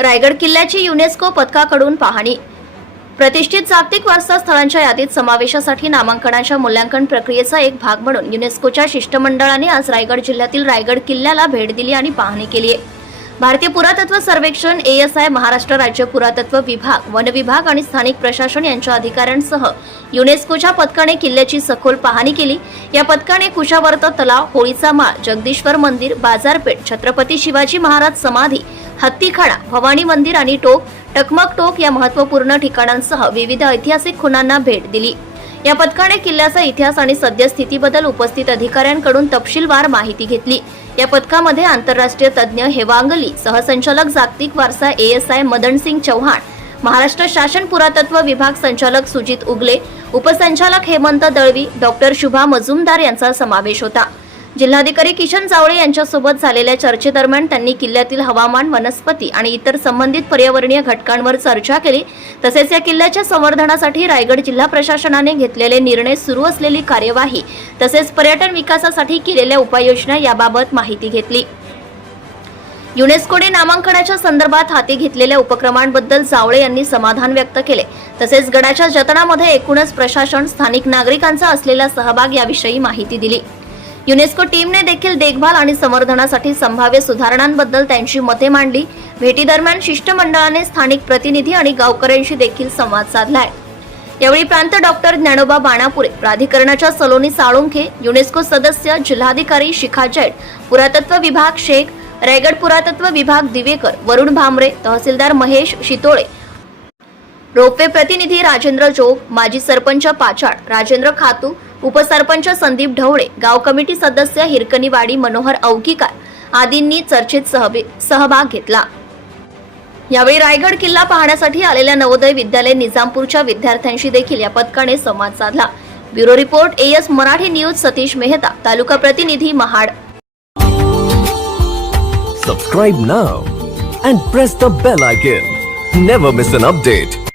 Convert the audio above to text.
रायगड किल्ल्याची युनेस्को पथकाकडून पाहणी. प्रतिष्ठित जागतिक वारसा स्थळांच्या यादीत समावेशासाठी नामांकनाच्या मूल्यांकन प्रक्रियेचा एक भाग म्हणून युनेस्कोच्या शिष्टमंडळाने आज रायगड जिल्ह्यातील रायगड किल्ल्याला भेट दिली आणि पाहणी केली आहे. भारतीय पुरातत्व सर्वेक्षण एएसआय महाराष्ट्र राज्य पुरातत्व विभाग वन विभाग आणि स्थानिक प्रशासन यांच्या अधिकाऱ्यांसह युनेस्कोच्या पथकाने किल्ल्याची सखोल पाहणी केली. या पथकाने कुशावर्त तलाव होळीचा माळ जगदीश्वर मंदिर बाजारपेठ छत्रपती शिवाजी महाराज समाधी हत्तीखाडा भवानी मंदिर आणि टोक टकमक टोक या महत्त्वपूर्ण ठिकाणांसह विविध ऐतिहासिक खुणांना भेट दिली. या पथकाने किल्ल्याचा इतिहास आणि सद्यस्थितीबद्दल उपस्थित अधिकाऱ्यांकडून तपशीलवार माहिती घेतली. या पथकामध्ये आंतरराष्ट्रीय तज्ज्ञ हेवांगली सहसंचालक जागतिक वारसा A S I Madansing Chavan Maharashtra शासन पुरातत्व विभाग संचालक सुजित उगले उपसंचालक हेमंत दळवी डॉक्टर शुभा मजुमदार यांचा समावेश होता. जिल्हाधिकारी किशन जावळे यांच्यासोबत झालेल्या चर्चेदरम्यान त्यांनी किल्ल्यातील हवामान वनस्पती आणि इतर संबंधित पर्यावरणीय घटकांवर चर्चा केली. तसेच या किल्ल्याच्या संवर्धनासाठी रायगड जिल्हा प्रशासनाने घेतलेले निर्णय सुरू असलेली कार्यवाही तसेच पर्यटन विकासासाठी केलेल्या उपाययोजना याबाबत माहिती घेतली. युनेस्कोने नामांकनाच्या संदर्भात हाती घेतलेल्या उपक्रमांबद्दल जावळे यांनी समाधान व्यक्त केले. तसेच गडाच्या जतनामध्ये एकूणच प्रशासन स्थानिक नागरिकांचा असलेला सहभाग याविषयी माहिती दिली. युनेस्को टीमने देखील देखभाल आणि संवर्धनासाठी संभाव्य सुधारणांबद्दल त्यांची मते मांडली. भेटीदरम्यान शिष्टमंडळाने स्थानिक प्रतिनिधी आणि गावकऱ्यांशी देखील संवाद साधलाय. यावेळी प्रांत डॉक्टर ज्ञानोबा बाणापुरे प्राधिकरणाच्या सलोनी साळुंखे युनेस्को सदस्य जिल्हाधिकारी शिखा जैट पुरातत्व विभाग शेख रायगड पुरातत्व विभाग दिवेकर वरुण भामरे तहसीलदार महेश शितोळे रोपवे प्रतिनिधी राजेंद्र जोग माजी सरपंच पाचाड राजेंद्र खातू उपसरपंच संदीप ढवळे गाव कमिटी सदस्य हिरकणीवाडी मनोहर अवकीकार आदींनी चर्चेत सहभाग घेतला. यावेळी रायगड किल्ला पाहण्यासाठी आलेल्या नवोदय विद्यालय निजामपूरच्या विद्यार्थ्यांशी देखील या पथकाने संवाद साधला. Bureau report AS Marathi news Satish Mehta तालुका प्रतिनिधी Mahad. Subscribe now and press the bell icon never miss an update